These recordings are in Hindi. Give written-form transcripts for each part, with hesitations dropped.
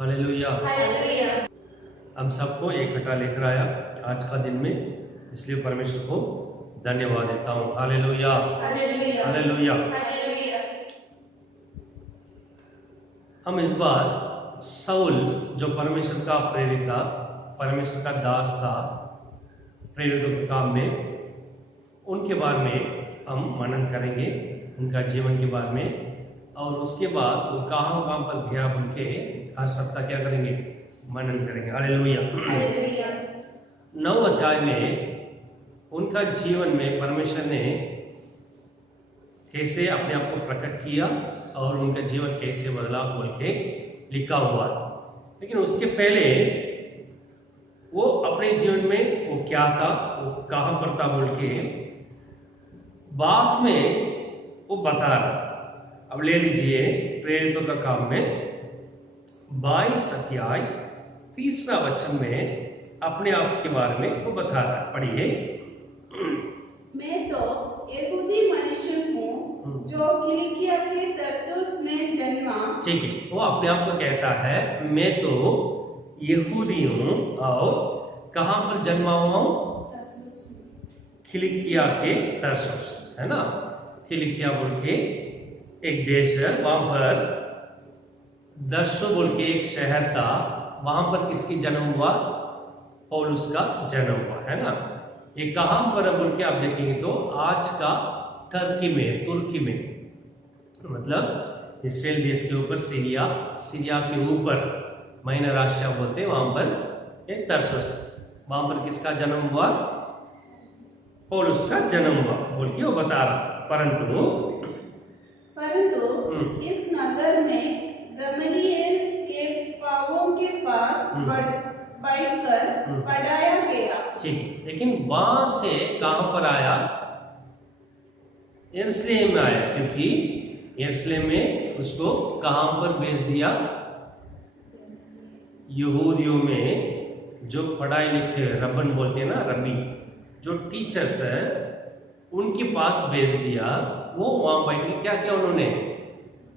हालेलुया। हालेलुया। हम सबको इकट्ठा लेकर आया आज का दिन में, इसलिए परमेश्वर को धन्यवाद देता हूँ। Hallelujah, hallelujah. हालेलुया। हालेलुया। हम इस बार शाऊल जो परमेश्वर का प्रेरित था, परमेश्वर का दास था प्रेरितों के काम में, उनके बारे में हम मनन करेंगे, उनका जीवन के बारे में, और उसके बाद वो कहाँ कहाँ पर गया उनके हर सप्ताह क्या करेंगे, मनन करेंगे। हालेलुया। हालेलुया। 9 अध्याय में उनका जीवन में परमेश्वर ने कैसे अपने आप को प्रकट किया और उनका जीवन कैसे बदला बोल के लिखा हुआ है। लेकिन उसके पहले वो अपने जीवन में वो क्या था, वो कहाँ पर था बोल के बाद में वो बता रहा। अब ले लीजिए प्रेरितों का काम में 22 अध्याय 3 वचन में अपने आप के बारे में वो बता रहा है। पढ़िए। मैं तो यहूदी मनुष्य हूँ जो किलिकिया के तरसुस में जन्मा। ठीक है, वो अपने आप को कहता है मैं तो यहूदी हूँ और कहाँ पर जन्मा हुआ हूँ, किलिकिया के तरसुस, है ना। किलिकिया बोल के एक देश है, वहां पर दर्शो बोल के एक शहर था, वहां पर किसकी जन्म हुआ, पौलुस का जन्म हुआ, है ना। ये कहां पर बोल के आप देखेंगे तो आज का तुर्की में, मतलब इसराइल देश के ऊपर सीरिया के ऊपर माइनर राशिया बोलते हैं, वहां पर एक तरसुस, वहां पर किसका जन्म हुआ, पौलुस का जन्म हुआ बोल के वो बता रहा। परंतु इस नगर में गमलीएल के पांवों के पास बैठकर पढ़ाया गया। ठीक, लेकिन वहां से कहां पर आया, यरूशलेम में आया, क्योंकि यरूशलेम में उसको कहां पर भेज दिया, यहूदियों में जो पढ़ाई लिखे रब्बन बोलते हैं ना, रब्बी जो टीचर्स है उनके पास भेज दिया। वो वहां बैठ के क्या किया उन्होंने,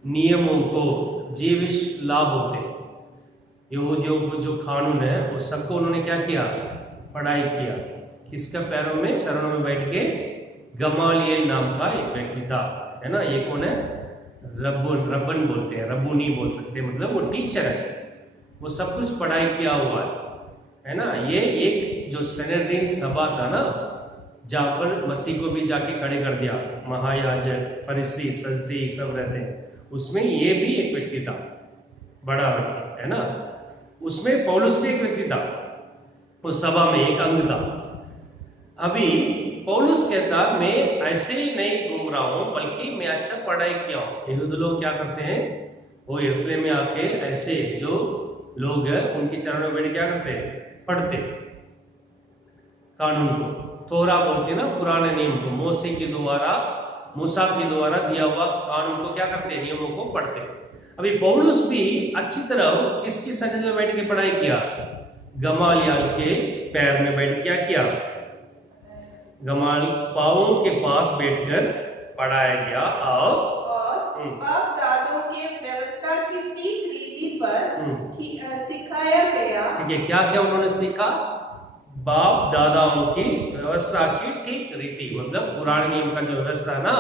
नियमों को, जीविश लाभ होते यहूदियों को जो कानून है वो सबको उन्होंने क्या किया, पढ़ाई किया। किसका पैरों में, चरणों में बैठ के, गमालियल नाम का एक व्यक्ति था, है ना। ये कौन है, रब्बन बोलते हैं, रब्बू नहीं बोल सकते, मतलब वो टीचर है, वो सब कुछ पढ़ाई किया हुआ है ना। ये एक जो सनेड्रीन सभा था ना, जहां पर मसीह को भी जाके खड़े कर दिया, महायाजक, फरीसी, सदूसी सब रहते हैं, उसमें ये भी एक व्यक्ति था, बड़ा व्यक्ति, है ना। उसमें पौलुस भी एक व्यक्ति था, उस सभा में एक अंग था। अभी पौलुस कहता मैं ऐसे ही नहीं घूम रहा हूं, बल्कि मैं अच्छा पढ़ाई किया हूं। यहूदी लोग क्या करते हैं, वो यरूशलेम में आके ऐसे जो लोग हैं उनके चरणों में बैठ क्या करते हैं, पढ़ते कानून को, तोरा बोलते हैं ना, पुराने नियम को, मूसा के द्वारा दिया हुआ कानून को क्या करते, नियमों को पढ़ते। अभी पौलुस भी अच्छी तरह किसकी संगत में बैठ के पढ़ाई किया, गमालियल के पैर में बैठ क्या किया, पांवों के पास बैठकर पढ़ाया गया और बाप दादों के व्यवस्था की ठीक रीति पर सिखाया गया। ठीक है, क्या क्या उन्होंने सीखा, बाप दादाओं की व्यवस्था की ठीक रीति, मतलब पुराने नियम का जो व्यवस्था ना,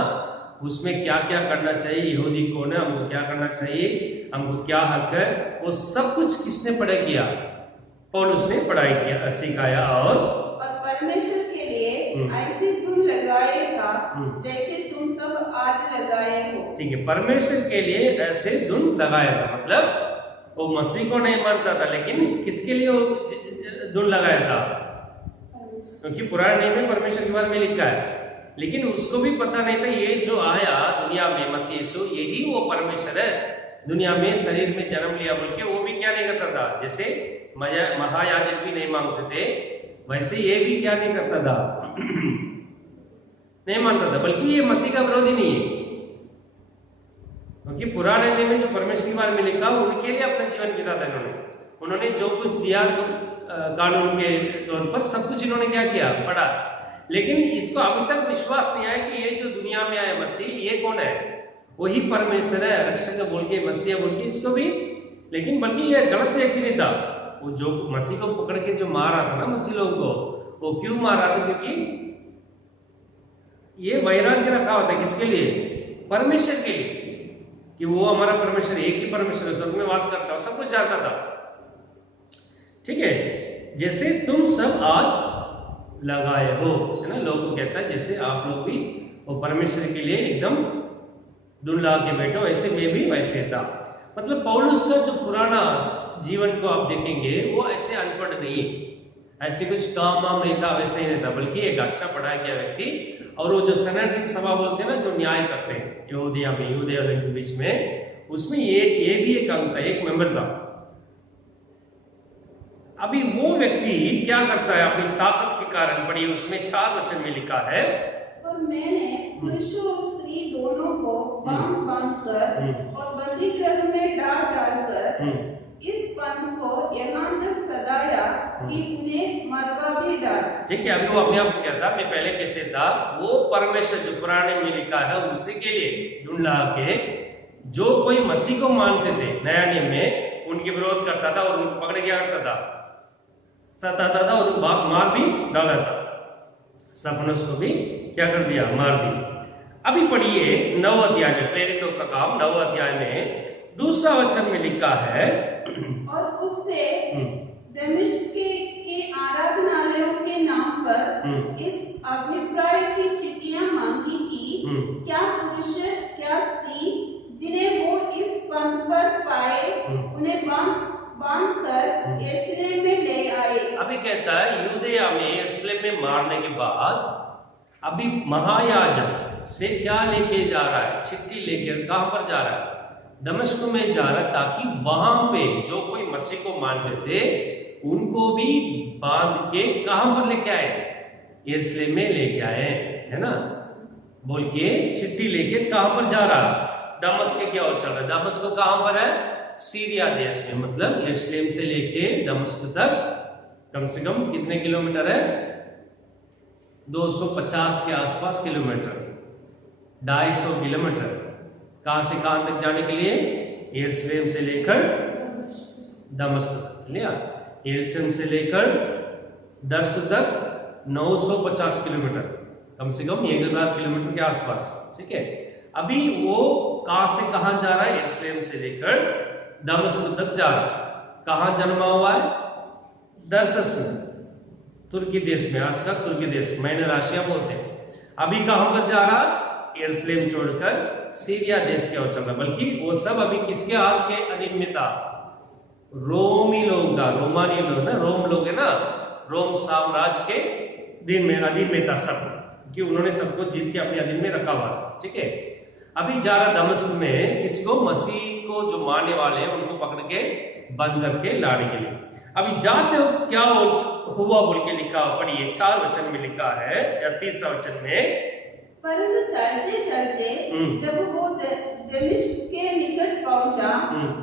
उसमें क्या क्या करना चाहिए, यहूदी को ना हमको क्या करना चाहिए, हमको क्या हक है, वो सब कुछ किसने पढ़ाई किया, पौलुस ने पढ़ाई किया, सिखाया। और परमेश्वर के लिए ऐसी धुन लगाएगा जैसे तुम सब आज लगाए हो। ठीक है, परमेश्वर के लिए ऐसे धुन लगाया था, मतलब वो मसीह को नहीं मानता था, लेकिन किसके लिए वो धुन लगाया था, क्योंकि पुराने नियम में परमेश्वर के बारे में लिखा है, लेकिन उसको भी पता नहीं था ये जो आया दुनिया में मसीह यीशु, यही वो परमेश्वर है, दुनिया में शरीर में जन्म लिया बोल के वो भी क्या नहीं करता था, जैसे महायाजक भी नहीं मांगते थे, वैसे ये भी क्या नहीं करता था नहीं मानता था, बल्कि ये मसीह का विरोधी नहीं है, क्योंकि पुराने नियम में जो परमेश्वर के बारे में लिखा उनके लिए अपना जीवन बिता था उन्होंने जो कुछ दिया कानून के तौर पर, सब कुछ इन्होंने क्या किया, पढ़ा। लेकिन इसको अभी तक विश्वास नहीं आया कि ये जो दुनिया में आया मसीह, ये कौन है, वही परमेश्वर है, रक्षक बोल के, मसीह बोल के इसको भी लेकिन बल्कि ये गलत व्यक्ति नहीं था। वो जो मसीह को पकड़ के जो मार रहा था ना मसीह लोगों को, वो क्यों मार रहा था? क्योंकि ये वैराग्य रखा होता है किसके लिए? परमेश्वर के लिए, कि वो हमारा परमेश्वर एक ही परमेश्वर है, स्वर्ग में वास करता है, सब कुछ जानता था। ठीक है, जैसे तुम सब आज लगाए हो, है ना, लोग को कहता है जैसे आप लोग भी वो परमेश्वर के लिए एकदम दुल्हा के बैठो, ऐसे मैं भी वैसे था। मतलब पौलुस का जो पुराना जीवन को आप देखेंगे वो ऐसे अनपढ़ नहीं, ऐसे कुछ काम वाम नहीं था, वैसे ही नहीं था, बल्कि एक अच्छा पढ़ा गया व्यक्ति। और वो जो सनेड्रिन सभा बोलते हैं ना, जो न्याय करते हैं यहूदिया में, यहूदिया के बीच में, उसमें ये भी एक अंग था, एक मेंबर था। अभी वो व्यक्ति क्या करता है अपनी ताकत के कारण? पढ़िए, उसमें 4 वचन में लिखा है, और मैंने पुरुष और स्त्री दोनों को बांध कर और बंदी गृह में डालकर इस पंथ को यहाँ तक सदाया कि उन्हें मरवा भी डाल। ठीक है, अभी वो अपने आप को कहता मैं पहले कैसे था, वो परमेश्वर जो पुराने में लिखा है उसी के लिए ढूंढा के, जो कोई मसीह को मानते थे नया नियम में, उनके विरोध करता था और उनको पकड़ के करता था, सताता था और मार भी डाला था। स्तिफनुस को भी क्या कर दिया? मार दिया। अभी पढ़िए 9 अध्याय में, प्रेरितों का काम 9 अध्याय में दूसरा वचन में लिखा है, और उससे दमिश्क के आराधनालयों के नाम पर इस अभिप्राय की चिट्ठियां मांगी कि क्या पुरुष क्या स्त्री जिन्हें वो इस पंथ पर पाए उन्हें बांध कर यरूशलेम में ले आए। अभी कहता है यूदेया में यरूशलेम में मारने के बाद अभी महायाजक से क्या लेके जा रहा है? चिट्ठी लेकर कहां पर जा रहा है? दमिश्क में जा रहा, ताकि वहां पे जो कोई मसीह को मानते थे उनको भी बांध के कहां पर लेके आए? यरूशलेम में लेके आए, है ना। बोल के चिट्ठी लेके कहां पर जा रहा? दमिश्क क्या और चल रहा है? दमिश्क कहां पर है? सीरिया देश में। मतलब यरूशलेम से लेके दमिश्क तक कम से कम कितने किलोमीटर है? 250 के आसपास किलोमीटर, 250 किलोमीटर। कहां से कहां तक जाने के लिए? यरूशलेम से लेकर दमिश्क तक। लिया, यरूशलेम से लेकर दमिश्क तक 950 किलोमीटर, कम से कम 1000 किलोमीटर के आसपास। ठीक है, अभी वो कहां से कहां जा रहा है? यरूशलेम से लेकर दमिश्क तक जा रहा है। कहां जन्मा हुआ है? दर्सस में, तुर्की देश में, आज का तुर्की देश, माइनर राशिया बोलते हैं। अभी कहां पर जा रहा? यरूशलेम छोड़कर सीरिया देश के ओर चल रहा। बल्कि वो सब अभी किसके हाथ के अधीन में था? रोमी लोग का, रोमानी लोग ना, रोम लोग है ना, रोम साम्राज्य के अधीन में था सब, कि उन्होंने सबको जीत के अपने अधीन में रखा हुआ। ठीक है, अभी जा रहा दमिश्क में, किसको? मसीह को जो मानने वाले हैं उनको पकड़ के बंद करके लाने के लिए। अभी जाते हो क्या हुआ बोल के लिखा, पढ़िए 4 वचन में लिखा है, या 30 वचन में, परंतु चलते चलते जब वो दमिश्क के निकट पहुंचा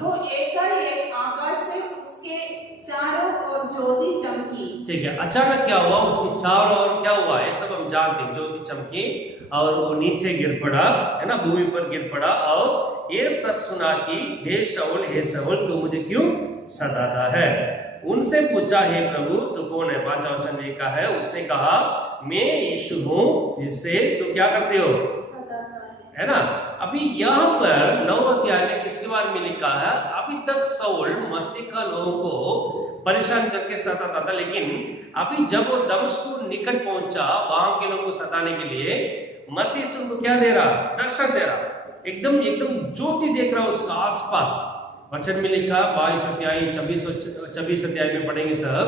तो एकाएक आकाश से उसके चारों ओर ज्योति चमकी। ठीक है, अचानक क्या हुआ? उसके चारों ओर क्या हुआ? ये सब हम जानते हैं, ज्योति चमकी और वो नीचे गिर पड़ा, है ना, भूमि पर गिर पड़ा, और ये सब सुना कि हे शाऊल तू मुझे क्यों सताता है? उनसे पूछा, हे प्रभु तू कौन है? 5 वचन लिखा है, उसने कहा मैं यीशु हूं जिससे तुम क्या करते हो? है ना। अभी यहाँ पर 9 अध्याय में किसके बारे में लिखा है? अभी तक शाऊल मसीह का लोगों को परेशान करके सताता था, लेकिन अभी जब वो दमिश्क निकट पहुंचा वहां के लोगों को सताने के लिए, मसीह उनको क्या दे रहा? दर्शन दे रहा, एकदम ज्योति देख रहा उसका आसपास। वचन में लिखा 22 अध्याय 26 अध्याय में पढ़ेंगे सब,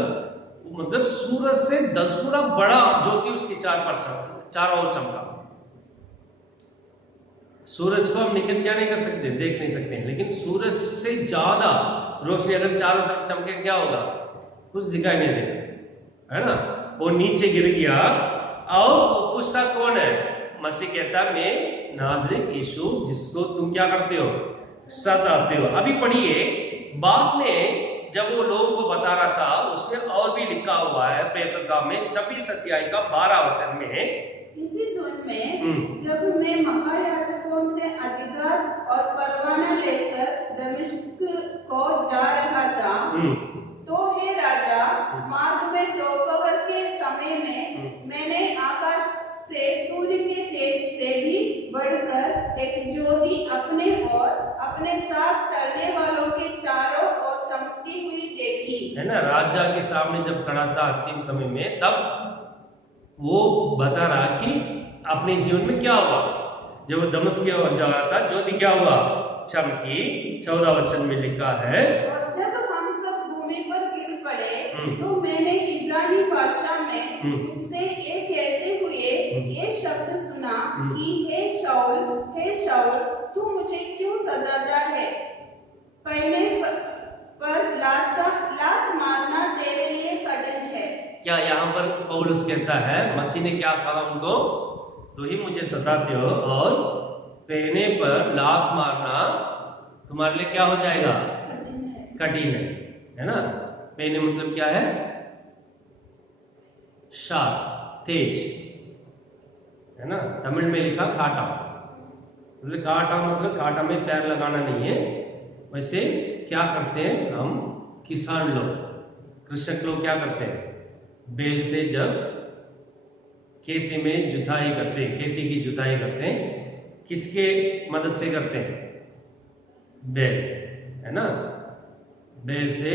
मतलब सूरज से 10 गुना बड़ा ज्योति उसकी चारों ओर चमका। सूरज को हम निकट क्या नहीं कर सकते, देख नहीं सकते हैं, लेकिन सूरज से ज्यादा रोशनी अगर चारों तरफ चमके क्या होगा? कुछ दिखाई नहीं देगा, है ना। वो नीचे गिर गया, और पूछा कौन है? मसीह कहता मैं नाज़रेत यीशु जिसको तुम क्या करते हो? सताते हो। अभी पढ़िए, बाद में जब वो लोगों को बता रहा था, उसमें और भी लिखा हुआ है प्रेरितों का में 26 अध्याय का 12 वचन में, इसी धुन में जब मैं महायाजकों से अधिकार और परवाना लेकर दमिश्क को जा के सामने जब खड़ा था अंतिम समय में, तब वो बता रहा कि अपने जीवन में क्या हुआ। जब वो दमिश्क की ओर जा रहा था, ज्योति क्या हुआ, चमकी। 14 वचन में लिखा है, और जब हम सब भूमि पर गिर पड़े तो मैंने इब्रानी भाषा में मुझसे ये कहते हुए ये शब्द सुना कि हे शाऊल तू मुझे क्यों सताता है, पहले पर लात मारना तेरे लिए कठिन है। क्या यहाँ पर पौलुस कहता है, मसीह ने क्या कहा उनको, तो ही मुझे सताते हो और पहने पर लात मारना तुम्हारे लिए क्या हो जाएगा, कठिन है ना। पहने मतलब क्या है, शार्प, तेज, है ना। तमिल में लिखा काटा, मतलब काटा में पैर लगाना नहीं है। वैसे क्या करते हैं हम किसान लोग, कृषक लोग क्या करते हैं, बैल से जब खेती में जुताई करते हैं, खेती की जुताई करते हैं, किसके मदद से करते हैं, बैल, है ना। बैल से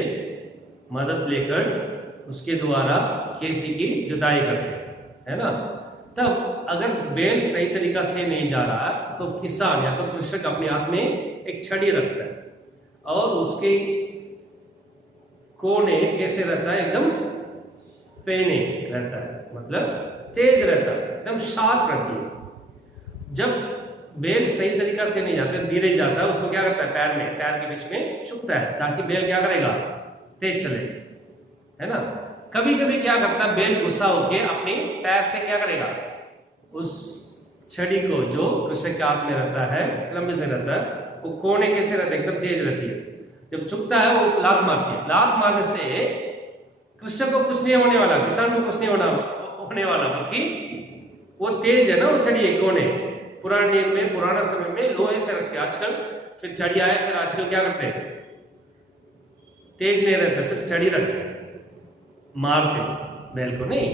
मदद लेकर उसके द्वारा खेती की जुताई करते हैं, है ना। तब अगर बैल सही तरीका से नहीं जा रहा तो किसान या तो कृषक अपने हाथ में एक छड़ी रखता है और उसके कोने कैसे रहता है, एकदम पेने रहता है, मतलब तेज रहता है, एकदम शार्प रहती है। जब बैल सही तरीका से नहीं जाता, धीरे जाता है, उसको क्या करता है, पैर के बीच में चुभता है ताकि बैल क्या करेगा, तेज चले, है ना। कभी कभी क्या करता है, बैल गुस्सा होके अपने पैर से क्या करेगा, उस छड़ी को जो कृषक के हाथ में रहता है, लंबे से रहता है, वो कोने कैसे रहता है, एकदम तेज रहती है। जब चुभता है वो लात मारती है। लात मारने से कृषक को कुछ नहीं होने वाला, किसान को कुछ नहीं होने वाला, बल्कि वो तेज है ना, वो छड़ी है कोने। पुराना समय में लोहे से रखते, आजकल फिर छड़ी आए, फिर आजकल क्या करते हैं, तेज नहीं रहता, सिर्फ छड़ी रखते, मारते बैल को नहीं।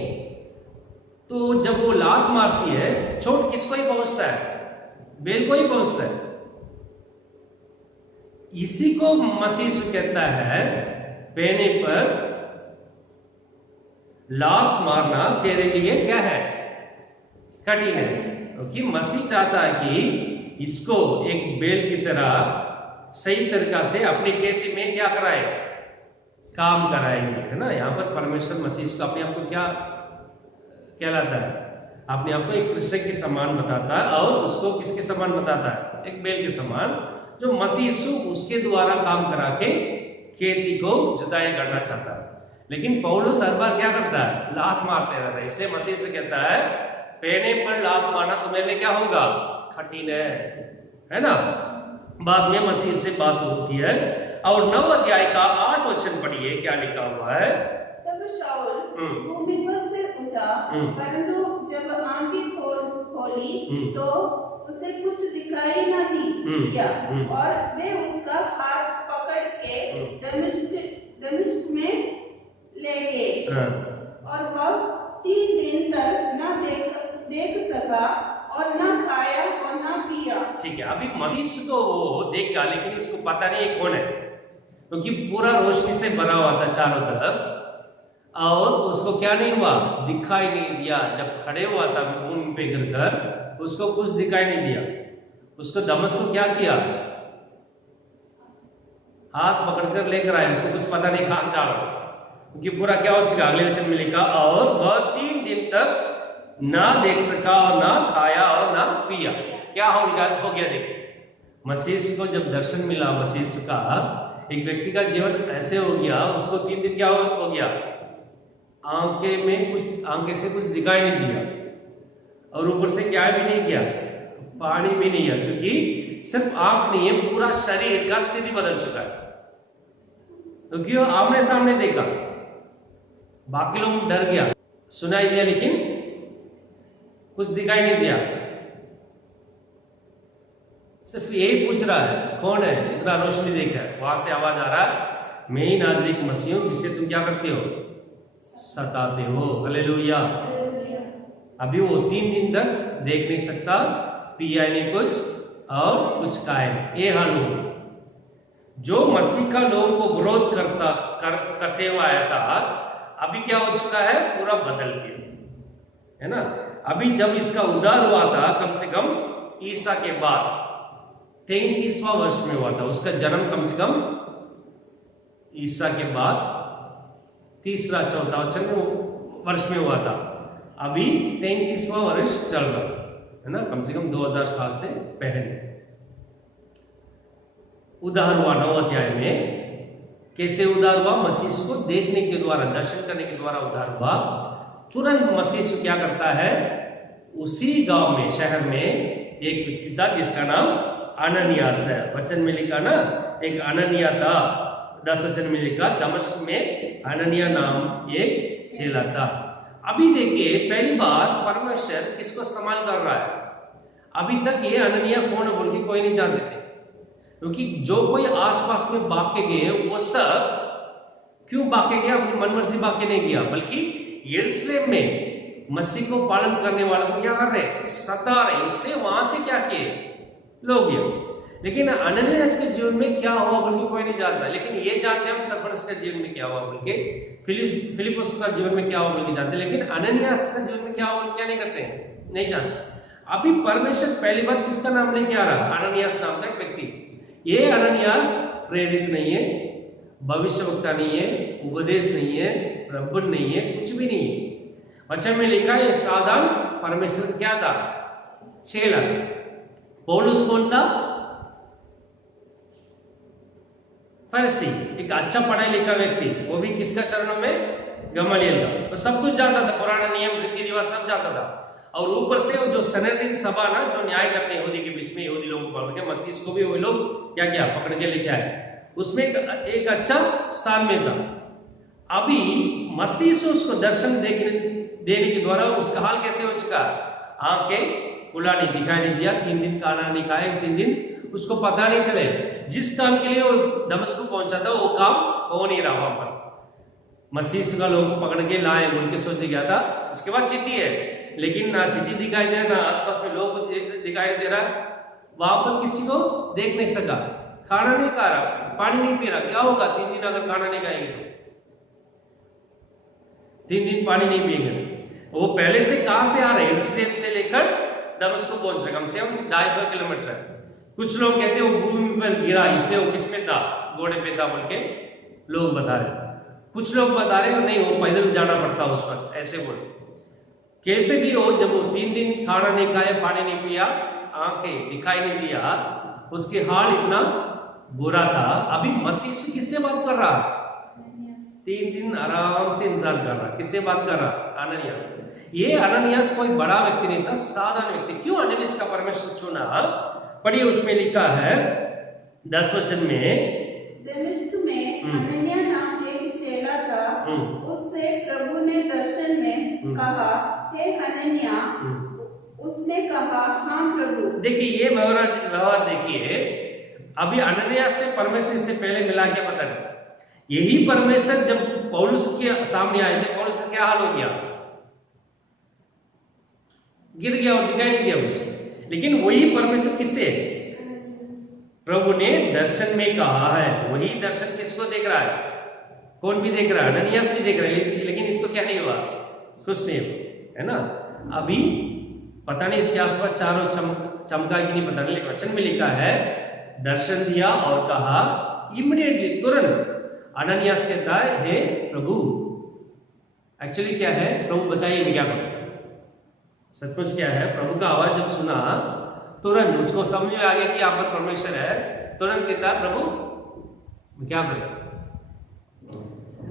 तो जब वो लात मारती है, चोट किसको ही पहुंचता है, बैल को ही पहुंचता है। इसी को मसीह कहता है, पहने पर लात मारना तेरे लिए क्या है, कठिन है। क्योंकि मसीह चाहता है कि इसको एक बैल की तरह सही तरीका से अपनी खेती में क्या कराए, काम कराएंगे, है ना। यहाँ पर परमेश्वर मसीह को अपने आप को क्या कहलाता है, अपने आप को एक कृषक के समान बताता है और उसको किसके समान बताता है, एक बैल के समान, जो मसीह यीशु उसके द्वारा काम करा के खेती को जुताई करना चाहता है। लेकिन पौलुस हर बार क्या करता है, लात मारते रहता है। इसलिए मसीह से कहता है, पहने पर लात मारना तुम्हारे लिए क्या होगा, कठिन है ना। बाद में मसीह से बात होती है और 9 अध्याय का 8 वचन पढ़िए, क्या लिखा हुआ है। तब शाऊल भूमि पर से उठा, परंतु जब आंखें खोली तो उसे कुछ दिखाई न दिया और वे उसका हाथ पकड़ के दमिश्क में ले गए और वह 3 दिन तक न देख सका और न खाया और न पिया। ठीक है, अभी मसीह तो वो देख, लेकिन इसको पता नहीं है कौन है, क्योंकि पूरा रोशनी से भरा हुआ था चारों तरफ और उसको क्या नहीं हुआ, दिखाई नहीं दिया। जब खड़े हुआ था भूमि पे गिरकर, उसको कुछ दिखाई नहीं दिया। उसको दमिश्क को क्या किया, हाथ पकड़कर लेकर आए, उसको कुछ पता नहीं कहां जा रहा, क्योंकि पूरा क्या हो चुका। अगले वचन में लिखा, और वह 3 दिन तक ना देख सका और ना खाया और ना पिया। क्या हो गया देखिए, मसीह को जब दर्शन मिला, मसीह का एक व्यक्ति का जीवन ऐसे हो गया, उसको 3 दिन क्या हो गया, आंखें से कुछ दिखाई नहीं दिया और ऊपर से क्या भी नहीं किया, पानी भी नहीं है, क्योंकि सिर्फ आंख नहीं है, पूरा शरीर का स्थिति बदल चुका है, क्योंकि वो आमने सामने देखा। बाकी लोग डर गया, सुनाई दिया लेकिन कुछ दिखाई नहीं दिया। सिर्फ यही पूछ रहा है, कौन है, इतना रोशनी देखा है। वहां से आवाज आ रहा है, मैं ही नाज़रीक मसीह हूं जिससे तुम क्या करते हो, सताते हो। हालेलुया। अभी वो 3 दिन तक देख नहीं सकता, पिया नहीं कुछ और कुछ खाए नहीं। ये हाल हो, जो मसीह का लोगों को विरोध करते हुए आया था, अभी क्या हो चुका है, पूरा बदल गया, है ना। अभी जब इसका उद्धार हुआ था कम से कम ईसा के बाद 33वां वर्ष में हुआ था, उसका जन्म कम से कम ईसा के बाद तीसरा चौथा वर्ष में हुआ था। अभी 33वां वर्ष चल रहा है ना, कम से कम 2000 साल से पहले उद्धार हुआ। 9 अध्याय में कैसे उद्धार हुआ, मसीह को देखने के द्वारा, दर्शन करने के द्वारा उद्धार हुआ। तुरंत मसीह क्या करता है, उसी गांव में, शहर में एक व्यक्ति था जिसका नाम अननियास है। वचन में लिखा ना, एक अननिया था, 10 वचन में लिखा, दमिश्क में अननिया नाम एक चेला था। अभी देखिए पहली बार परमेश्वर किसको इस्तेमाल कर रहा है। अभी तक ये अननिया कौन बोल के कोई नहीं जानते थे, क्योंकि जो कोई आसपास में भाग के गए वो सब क्यों भाग के गया, अपनी मनमर्जी भाग के नहीं गया, बल्कि यरूशलेम में मसीह को पालन करने वालों को क्या कर रहे, सता रहे, इसलिए वहां से क्या किए, लोग गए। लेकिन अननियास के जीवन में क्या हुआ बोल के कोई नहीं जानता, लेकिन ये जानते हम स्तेफनस के जीवन में क्या हुआ बोल के, फिलिपुस का जीवन में क्या हुआ बोल के जानते, लेकिन अननियास का जीवन में क्या हुआ क्या नहीं करते हैं, नहीं जानते। अभी परमेश्वर पहली बार किसका नाम लेके आ रहा, अननियास नाम का एक व्यक्ति। ये अननियास प्रेरित नहीं है, भविष्यवक्ता नहीं है, उपदेश नहीं है, प्रबुद्ध नहीं है, कुछ भी नहीं है। वचन में लिखा है साधारण परमेश्वर क्या था, चेला। पौलुस कौन था, फरीसी, एक अच्छा पढ़ा लिखा व्यक्ति, वो भी किसका चरणों में, गमलीएल का। वो सब कुछ जानता था, पुराना नियम रीति रिवाज सब जानता था। और ऊपर से वो जो सनेड्रिन सभा ना, जो न्याय करते हैं यहूदी के बीच में, यहूदी लोगों को पकड़ के, मसीह को भी वो लोग क्या किया, पकड़ के लेके आए, उसमें एक अच्छा स्थान में था। अभी मसीह से उसको दर्शन देने के द्वारा उसका हाल कैसे हो चुका, आंखें खुला नहीं, दिखाई नहीं दिया, 3 दिन खाना नहीं खाया, 3 दिन उसको पता नहीं चले। जिस काम के लिए वो दमिश्क पहुंचा था वो काम हो नहीं रहा। वहां पर मसीह का लोगों को पकड़ के लाए बोल के सोचे गया था। उसके बाद चिट्ठी है, लेकिन ना चिट्ठी दिखाई दे रहा, ना आसपास में लोग कुछ दिखाई दे रहा, वहां पर किसी को देख नहीं सका, खाना नहीं खा रहा, पानी नहीं पी रहा। क्या होगा 3 दिन अगर खाना नहीं खाएंगे तो, 3 दिन पानी नहीं पिएंगे। वो पहले से कहां से आ रहे, यरूशलेम से लेकर दमिश्क पहुंच रहे, कम से कम 250 किलोमीटर। कुछ लोग कहते हैं वो भूमि पर गिरा, इसलिए वो किस पे था, घोड़े पे था बोल के लोग बता रहे। कुछ लोग बता रहे नहीं, वो पैदल जाना पड़ता उस वक्त, ऐसे बोल। कैसे भी हो, जब वो 3 दिन खाना नहीं खाया, पानी नहीं पिया, आंखें दिखाई नहीं दिया, उसके हाल इतना बुरा था। अभी मसीह से किससे बात कर रहा, 3 दिन आराम से इंतजार कर रहा, किससे बात कर रहा, अननियास। ये अननियास कोई बड़ा व्यक्ति नहीं था, साधारण व्यक्ति। क्यों अननियास का परमेश्वर चुना, पढ़िए, उसमें लिखा है 10 वचन में, दमिश्क में अननिया नाम एक चेला था, उससे प्रभु ने दर्शन में कहा, हे अननिया। उसने कहा, हाँ प्रभु। देखिए ये व्यवहार देखिए, अभी अननियास से परमेश्वर से पहले मिला क्या पता नहीं। यही परमेश्वर जब पौलुस के सामने आए थे, पौलुस का क्या हाल हो गया, गिर गया और दिखाई नहीं दिया उसे। लेकिन वही परमेश्वर किससे, प्रभु ने दर्शन में कहा है। वही दर्शन किसको देख रहा है, कौन भी देख रहा है, अननियास भी देख रहा है, लेकिन इसको क्या नहीं हुआ, खुश नहीं हुआ, है ना। अभी पता नहीं इसके आसपास चारों चमका कि नहीं पता नहीं, लेकिन वचन में लिखा है दर्शन दिया और कहा, इमीडिएटली तुरंत अननियास कहता है, हे प्रभु। एक्चुअली क्या है, प्रभु बताइए मैं क्या करूं। सचमुच क्या है, प्रभु का आवाज जब सुना तुरंत उसको समझ में आ गया कि यहाँ पर परमेश्वर है, तुरंत कहता है, प्रभु क्या करूं।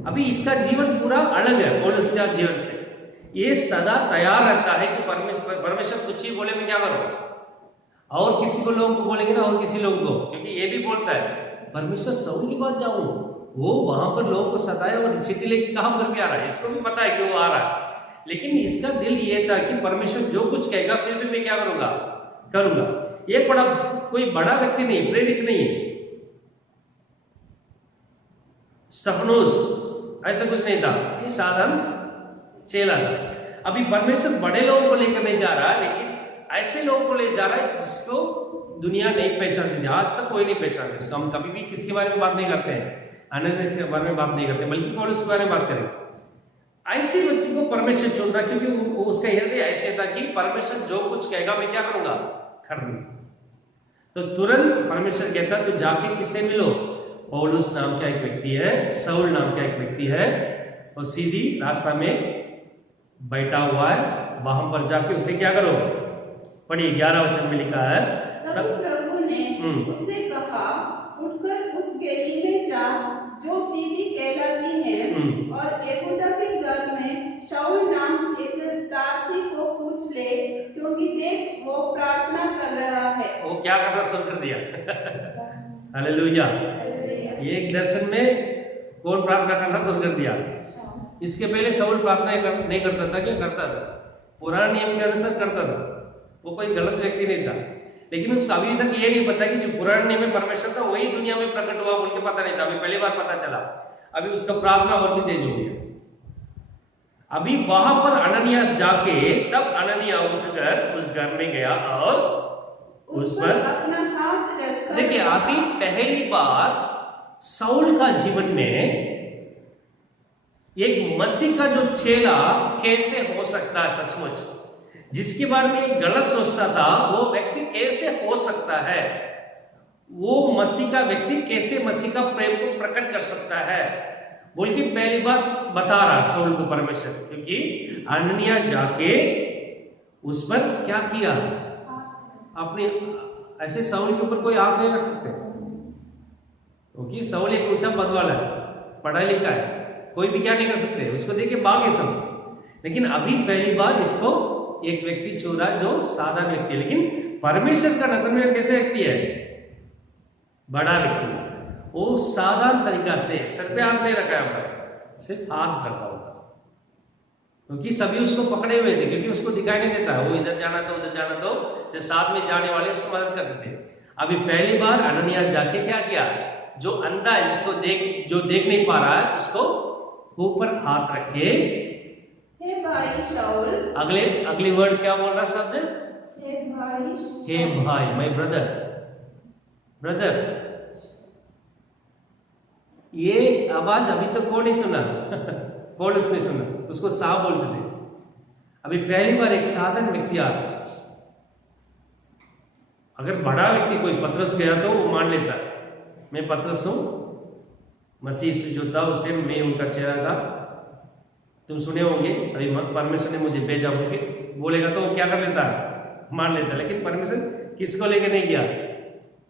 अभी इसका जीवन पूरा अलग है पौलुस का जीवन से। ये सदा तैयार रहता है कि परमेश्वर कुछ ही बोले मैं क्या करूं, और किसी को लोगों को बोलेंगे ना, और किसी लोगों को, क्योंकि ये भी बोलता है परमेश्वर शाऊल के पास जाऊं, वो वहां पर लोगों को सताया और चिट्ठी लेके काम करके आ रहा है, इसको भी पता है कि वो आ रहा है। लेकिन इसका दिल ये था कि परमेश्वर जो कुछ कहेगा फिर भी मैं क्या करूंगा, करूंगा। ये कोई बड़ा व्यक्ति नहीं, प्रेरित नहीं है, स्तेफनोस ऐसा कुछ नहीं था, ये साधारण चेला था। अभी परमेश्वर बड़े लोगों को लेकर नहीं जा रहा, लेकिन ऐसे लोगों को ले जा रहा है जिसको दुनिया नहीं पहचानती, आज तक कोई नहीं पहचानती उसको। हम कभी भी किसके बारे में बात नहीं करते हैं, अननियास के बारे में बात नहीं करते, बल्कि पौलुस के बारे में बात करें। ऐसे व्यक्ति को परमेश्वर चुन रहा, क्योंकि वो उसका हृदय ऐसे था कि परमेश्वर जो कुछ कहेगा मैं क्या करूंगा, कर दूंगा। तो तुरंत परमेश्वर कहता तू जाके किससे मिलो, पौलुस नाम का एक व्यक्ति है, शाऊल नाम का एक व्यक्ति है, और सीधी रास्ता में बैठा हुआ है, वहां पर जाके उसे क्या करो, पढ़िए 11 वचन में लिखा है। तब प्रभु ने उससे कहा, उठकर उस गली में जा जो सीधी कहलाती है, और यहूदा के घर में शाऊल नाम एक दासी को पूछ ले, क्योंकि देख वो प्रार्थना कर रहा है। वो क्या करना शुरू कर दिया। हालेलुया। एक दर्शन में कौन प्रार्थना करना शुरू कर दिया? इसके पहले शाऊल प्रार्थना नहीं करता था, क्या करता था? पुराने नियम के अनुसार करता था, वो कोई गलत व्यक्ति नहीं था, लेकिन उसको अभी तक ये नहीं पता कि जो पुराने नियम में परमेश्वर था वही दुनिया में प्रकट हुआ बोल के पता नहीं था। अभी पहली बार पता चला, अभी उसका प्रार्थना और भी तेज हो गया। अभी वहां पर अननियास जाके, तब अननिया उठकर उस घर में गया और उस पर अपना हाथ रखकर, देखिए अभी पहली बार शाऊल का जीवन में एक मसीह का जो चेला कैसे हो सकता है, सचमुच जिसके बारे में एक गलत सोचता था वो व्यक्ति कैसे हो सकता है, वो मसीह का व्यक्ति कैसे मसीह का प्रेम को प्रकट कर सकता है बोल के पहली बार बता रहा शाऊल को परमेश्वर, क्योंकि अननिया जाके उस पर क्या किया, अपने ऐसे शाऊल के ऊपर कोई हाथ नहीं रख सकते, क्योंकि शाऊल एक ऊंचा पद वाला है, पढ़ा लिखा है, कोई भी क्या नहीं कर सकते, उसको देखे भागे सब। लेकिन अभी पहली बार इसको एक व्यक्ति छोड़ा जो साधारण व्यक्ति है, लेकिन परमेश्वर का नजर में कैसे व्यक्ति है, बड़ा व्यक्ति। वो साधारण तरीका से सर पे हाथ नहीं रखा है, सिर्फ हाथ रखा होता, क्योंकि सभी उसको पकड़े हुए थे, क्योंकि उसको दिखाई नहीं देता, वो इधर जाना तो उधर जाना तो जो साथ में जाने वाले उसको मदद करते थे। अभी पहली बार अननियास जाके क्या किया, जो अंधा है, जिसको जो देख नहीं पा रहा है, उसको ऊपर हाथ रखे। हे भाई शाऊल, अगले वर्ड क्या बोल रहा शब्द? हे भाई, माय ब्रदर। ये आवाज अभी तक कौन नहीं सुना? पौलुस ने सुना, उसको साहब बोलते थे। अभी पहली बार एक साधारण व्यक्ति आ रहा। अगर बड़ा व्यक्ति कोई पतरस गया तो वो मान लेता मैं पतरस हूं, मसीह से जो था उस टाइम मैं उनका चेहरा था, तुम सुने होंगे, अभी परमेश्वर ने मुझे भेजा बोल के बोलेगा तो वो क्या कर लेता है, मान लेता। लेकिन परमेश्वर किसको लेके नहीं गया?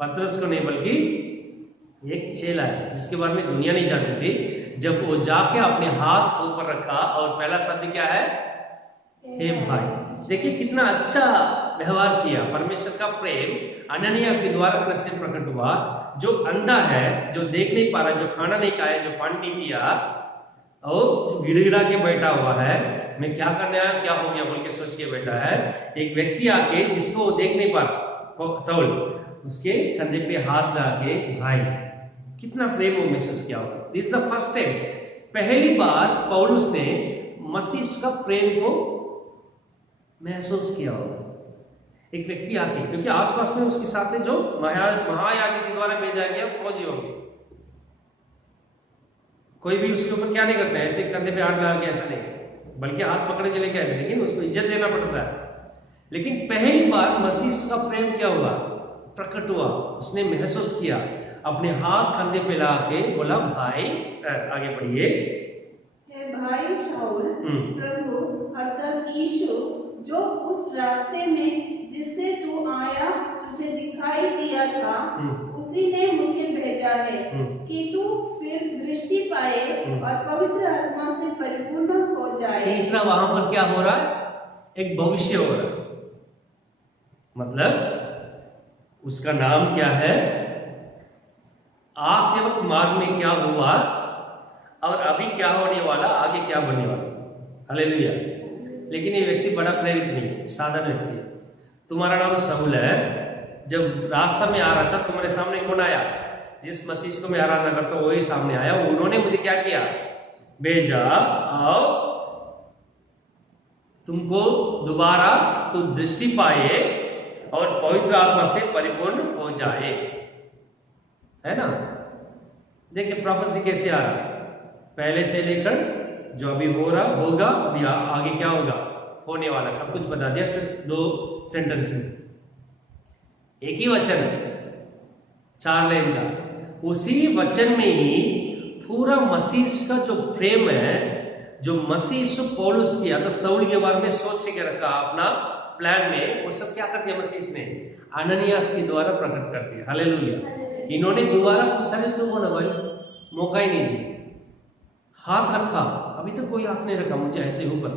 पतरस को नहीं, बल्कि एक चेला है जिसके बारे में दुनिया नहीं जानती थी। जब वो जाके अपने हाथ ऊपर रखा और पहला शब्द क्या है, हे भाई। देखिए कितना अच्छा व्यवहार किया। परमेश्वर का प्रेम अननिया के द्वारा कृष्ण प्रकट हुआ। जो अंधा है, जो देख नहीं पा रहा, जो खाना नहीं खाया, जो पानी नहीं पिया और जो गिड़गिड़ा के बैठा हुआ है, मैं क्या करने आया, क्या हो गया बोल के सोच के बैठा है, एक व्यक्ति आके जिसको देख नहीं पा रहा, शाऊल, उसके कंधे पे हाथ लगा के भाई, कितना प्रेम वो महसूस किया होगा। This is the first time, पहली बार पौलुस ने मसीह का प्रेम को महसूस किया होगा। एक व्यक्ति आके, क्योंकि आसपास में उसके साथ जो महायाजक के द्वारा भेजा गया फौजी होंगे, कोई भी उसके ऊपर क्या नहीं करता है, ऐसे कंधे पे हाथ लगा के, ऐसा नहीं, बल्कि हाथ पकड़ के लेके आए, लेकिन उसको इज्जत देना पड़ता है। लेकिन पहली बार मसीह का प्रेम क्या हुआ, प्रकट हुआ, उसने महसूस किया, अपने हाथ कंधे पे लगा के बोला भाई, आगे बढ़िए, हे भाई शाऊल, प्रभु अर्थात यीशु जो उस रास्ते में जिससे तू आया तुझे दिखाई दिया था, उसी ने मुझे भेजा है कि तू फिर दृष्टि पाए और पवित्र आत्मा से परिपूर्ण हो जाए। तीसरा वहां पर क्या हो रहा है, एक भविष्य हो रहा है। मतलब उसका नाम क्या है, आते वक्त मार्ग में क्या हुआ और अभी क्या होने वाला, आगे क्या बनने वाला। हालेलुया। लेकिन ये व्यक्ति बड़ा प्रेरित नहीं है, साधारण व्यक्ति है। तुम्हारा नाम शाऊल है, जब रास्ता में आ रहा था तुम्हारे सामने कौन आया, जिस मसीह को मैं आराधना करता हूं वही सामने आया, उन्होंने मुझे क्या किया, भेजा और तुमको दोबारा तो दृष्टि पाए और पवित्र आत्मा से परिपूर्ण हो जाए, है ना। देखिए प्रोफेसी कैसे आ रहा है, पहले से लेकर जो अभी हो रहा होगा, अभी आगे क्या होगा, होने वाला, सब कुछ बता दिया सिर्फ 2 सेंटेंस में। एक ही वचन, 4 लाइन का, उसी वचन में ही पूरा मसीह का जो फ्रेम है, जो मसीह पौलुस किया तो सऊल के बारे में सोच के रखा अपना प्लान में, वो सब क्या कर दिया मसीह ने अननियास के द्वारा प्रकट कर दिया। हालेलुया। इन्होंने दोबारा पूछा नहीं क्यों ना भाई, मौका ही नहीं दिया, हाथ रखा, अभी तक कोई हाथ नहीं रखा मुझे ऐसे ऊपर,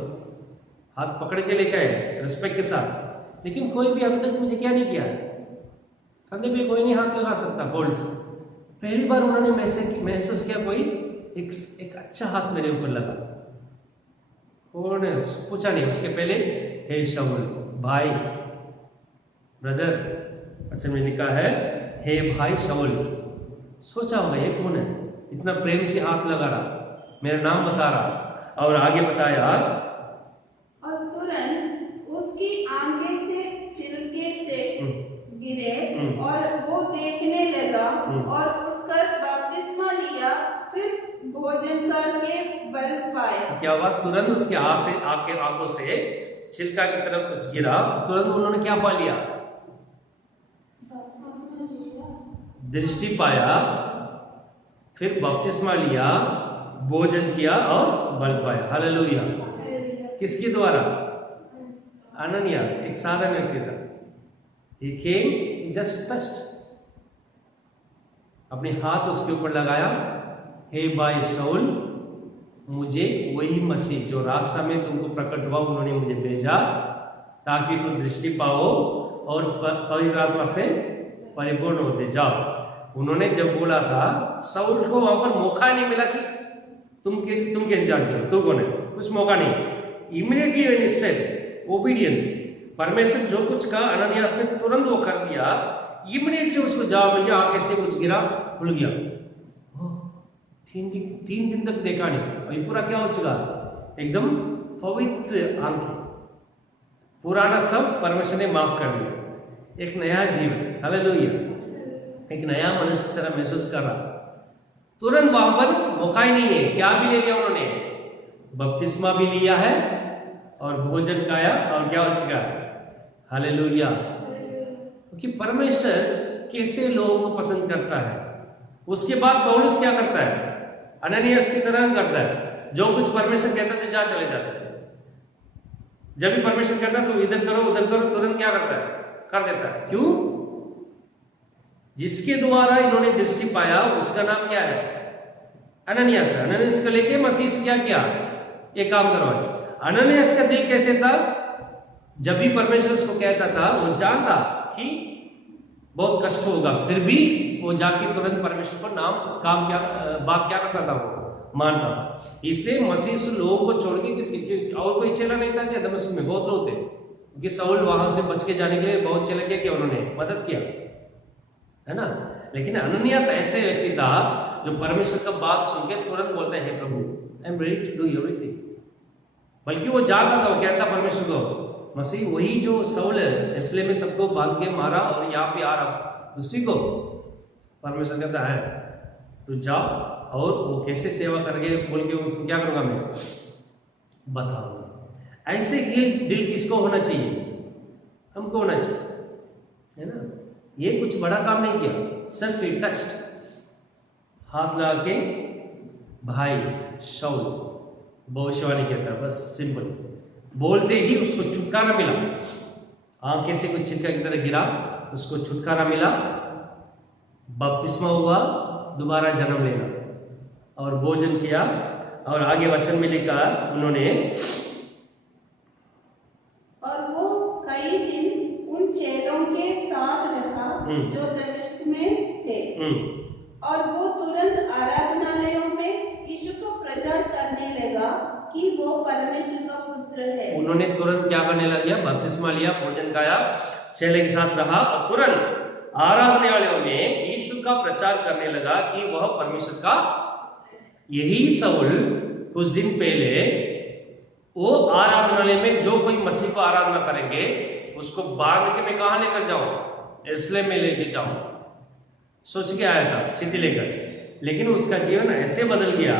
हाथ पकड़ के लेके आए रिस्पेक्ट के साथ, लेकिन कोई भी अभी तक मुझे क्या नहीं किया, कंधे पे कोई नहीं हाथ लगा सकता बोल्ड से। पहली बार उन्होंने महसूस किया कोई एक अच्छा हाथ मेरे ऊपर लगा। उन्होंने पूछा नहीं उसके पहले, हे शाऊल भाई, ब्रदर, अच्छा में लिखा है हे भाई शाऊल। सोचा होगा ये कौन है, इतना प्रेम से हाथ लगा रहा, मेरा नाम बता रहा, और आगे बताया, और तुरंत उसकी आंखें से छिलके से गिरे और वो देखने लगा और उठकर बपतिस्मा लिया, फिर भोजन करके बल पाया। क्या हुआ, तुरंत उसके आंखों से छिलका की तरफ कुछ गिरा, तुरंत उन्होंने क्या पा लिया, दृष्टि पाया, फिर बपतिस्मा लिया, भोजन किया और बल पाया। हालेलुया। किसके द्वारा, अननियास, एक साधारण व्यक्ति था। He came, he just touched, अपने हाथ उसके ऊपर लगाया, हे भाई शाऊल, मुझे वही मसीह जो रास्ता में तुमको प्रकट हुआ, उन्होंने मुझे भेजा ताकि तुम दृष्टि पाओ और पवित्र आत्मा से परिपूर्ण होते जाओ। उन्होंने जब बोला था, शाऊल को वहां पर मौका नहीं मिला कि तुम कैसे जानते हो, तू कौन है, कुछ मौका नहीं। Immediately when he said obedience, परमेश्वर जो कुछ कहा अननियास ने तुरंत वो कर दिया, इमीडिएटली उसको जवाब मिल गया, आंखें से कुछ गिरा, खुल गया। 3 दिन तक देखा नहीं, अभी पूरा क्या हो चुका, एकदम पवित्र आंखें, पुराना सब परमेश्वर ने माफ कर दिया, एक नया जीवन। हालेलुया। एक नया मनुष्य तरह महसूस कर रहा, तुरंत वहां पर मौका ही नहीं है, क्या भी ले लिया उन्होंने, बपतिस्मा भी लिया है और भोजन खाया, और क्या हो चुका है। हालेलुया। क्योंकि परमेश्वर कैसे लोगों को पसंद करता है। उसके बाद पौलुस क्या करता है, अननियास की तरह करता है, जो कुछ परमेश्वर कहता है जा चले जाते हैं। जब भी परमेश्वर कहता है तो इधर करो उधर करो, तुरंत क्या करता है, कर देता है। क्यों, जिसके द्वारा इन्होंने दृष्टि पाया उसका नाम क्या है, अननियास है। अननियास को लेके मसीह से क्या किया, एक काम करवाया। अननियास का दिल कैसे था, जब भी परमेश्वर उसको कहता था वो जानता कि बहुत कष्ट होगा, फिर भी वो जाके तुरंत परमेश्वर पर बात क्या करता था, वो मानता था। इसलिए मसीह लोगों को छोड़ के किसी और कोई चेला नहीं था क्या, दमिश्क में बहुत लोग थे, क्योंकि शाऊल वहां से बच के जाने के लिए बहुत चेला क्या उन्होंने मदद किया, है ना। लेकिन अननियास ऐसे व्यक्ति था जो परमेश्वर का बात सुन के तुरंत बोलता है, हे प्रभु, I am ready to do everything. बल्कि वो जानता था, वो कहता परमेश्वर को, मसीह वही जो शाऊल है, इसलिए में सबको बांध के मारा और यहाँ पे आ रहा, उसी को परमेश्वर कहता है तू जाओ, और वो कैसे सेवा करके बोल के उसको क्या करूंगा मैं बताऊंगा। ऐसे दिल किसको होना चाहिए, हमको होना चाहिए, है ना। ये कुछ बड़ा काम नहीं किया, सिर्फ टच, हाथ लगा के भाई शाऊल, भविष्यवाणी कहता है, बस सिंपल, बोलते ही उसको छुटकारा मिला, आंखें से कुछ छिलका की तरह गिरा, उसको छुटकारा मिला, बपतिस्मा हुआ, दोबारा जन्म लेना, और भोजन किया। और आगे वचन में लिखा उन्होंने, और वो कई दिन उन चेलों के साथ रहा जो दमिश्क में थे, और वो तुरंत आराधनालयों में यीशु को प्रचार करने लगा कि वो परमेश्वर का पुत्र है। उन्होंने तुरंत क्या करने लगा, बपतिस्मा लिया, भोजन खाया, चेले के साथ रहा, और तुरंत आराधनालयों में यीशु का प्रचार करने लगा कि वह परमेश्वर का। यही शाऊल कुछ दिन पहले वो आराधनालय में जो कोई मसीह को आराधना करेंगे उसको बांध के मैं कहां लेकर जाऊं, यरूशलेम में लेके जाऊं, सोच के आया था चिट्ठी लेकर। लेकिन उसका जीवन ऐसे बदल गया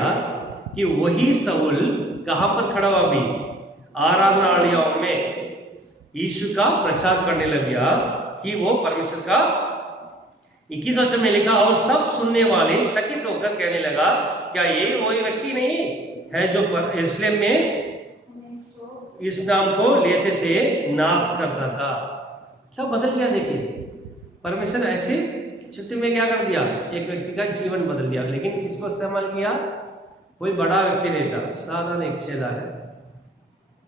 कि वही शाऊल कहां पर खड़ा हुआ? अभी आराधनालयों में यीशु का प्रचार करने लग गया कि वो परमेश्वर का। 21 वचन में लिखा, और सब सुनने वाले चकित होकर कहने लगा, क्या ये वही व्यक्ति नहीं है जो यरूशलेम में इस नाम को लेते थे नाश करता था? क्या बदल गया? देखिए, परमेश्वर ऐसे छुट्टी में क्या कर दिया, एक व्यक्ति का जीवन बदल दिया। लेकिन किसको इस्तेमाल किया? कोई बड़ा व्यक्ति नहीं था, साधारण एक चेला है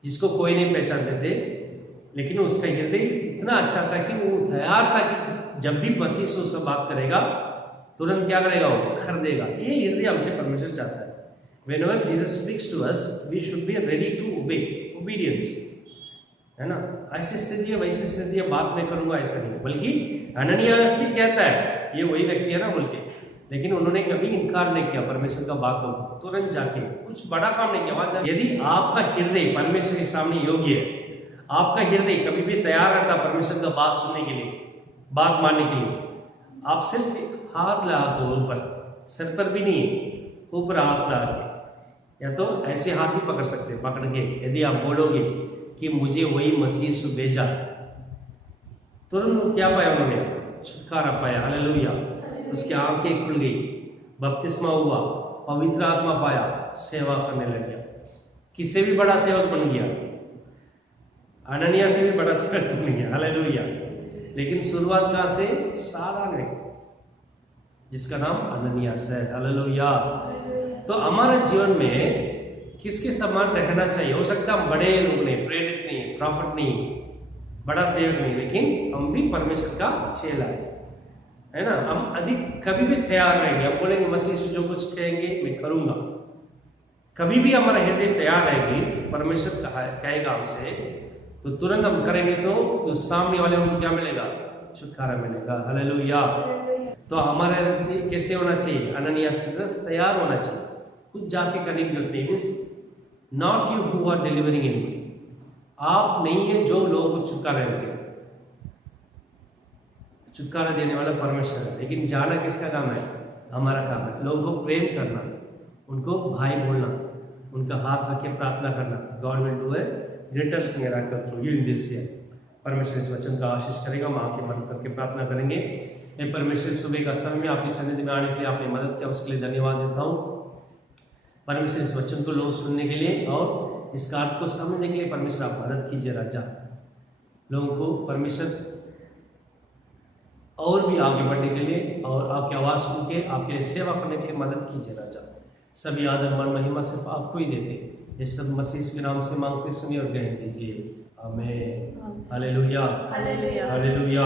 जिसको कोई नहीं पहचानते थे, लेकिन उसका हृदय इतना अच्छा था कि वो तैयार था कि जब भी मसीह से बात करेगा तुरंत क्या करेगा, वो खरीदेगा। ये हृदय हमसे परमेश्वर चाहता है। Whenever Jesus speaks to us, we should be ready to obey, obedience, है ना। ऐसी स्थिति है, वैसी स्थिति है, बात मैं करूंगा ऐसा नहीं, बल्कि अननियास भी कहता है ये वही व्यक्ति है ना बोल के, लेकिन उन्होंने कभी इनकार नहीं किया परमेश्वर का बात को, तुरंत जाके कुछ बड़ा काम नहीं किया वहां जाके। यदि आपका हृदय परमेश्वर के सामने योग्य है, आपका हृदय कभी भी तैयार रहता परमेश्वर का बात सुनने के लिए, बात मानने के लिए, आप सिर्फ हाथ लगा को ऊपर, सिर पर भी नहीं, ऊपर हाथ लगा के, या तो ऐसे हाथ भी पकड़ सकते हैं, पकड़ के यदि आप बोलोगे कि मुझे वही मसीह से भेजा, तुरंत क्या पाया उन्होंने? छुटकारा पाया। हालेलुया। उसकी आंखें खुल गई, बपतिस्मा हुआ, पवित्र आत्मा पाया, सेवा करने लग गया। किससे भी बड़ा सेवक बन गया, अननिया से भी बड़ा सेवक बन गया। हालेलुया। लेकिन शुरुआत कहां से? साधारण व्यक्ति जिसका नाम अननियास है। हालेलुया। तो हमारे जीवन में किसके समान रहना चाहिए? हो सकता है हम बड़े लोग नहीं, प्रेरित नहीं, प्रॉफिट नहीं, बड़ा सेवक नहीं, लेकिन हम भी परमेश्वर का चेला है ना। हम अधिक कभी भी तैयार रहेंगे, हम बोलेंगे मसीह से जो कुछ कहेंगे मैं करूंगा। कभी भी हमारा हृदय तैयार रहेगी, परमेश्वर कहेगा हमसे तो तुरंत हम करेंगे, तो सामने वाले हमको क्या मिलेगा? छुटकारा मिलेगा। हालेलुया। तो हमारा हृदय कैसे होना चाहिए? अननियास की तरह तैयार होना चाहिए, कुछ जाके करने की जरूरत नहीं। Not you who are delivering anybody, आप नहीं है जो लोगों को छुटकारा देते हैं, छुटकारा देने वाला परमेश्वर है। लेकिन जाना किसका काम है? हमारा काम है। लोगों को प्रेम करना, उनको भाई बोलना, उनका हाथ रख के प्रार्थना करना। God will do a greatest miracle through you in this year. परमेश्वर इस वचन का आशीष करेगा। हम आंखें बंद करके प्रार्थना करेंगे। हे परमेश्वर, सुबह का समय में आपकी सन्निधि में आने के लिए आपने मदद किया, उसके लिए धन्यवाद देता हूँ। परमेश्वर, इस वचन को लोग सुनने के लिए और इस अर्थ को समझने के लिए परमेश्वर आप मदद कीजिए राजा। लोगों को परमेश्वर और भी आगे बढ़ने के लिए और आपकी आवाज़ सुन के आपके लिए सेवा करने के लिए मदद कीजिए राजा। सभी आदर मान महिमा सिर्फ आपको ही देते, इस सब मसीह के नाम से मांगते सुनिए और ग्रहण कीजिए। आमीन। हालेलुया। हालेलुया। हालेलुया।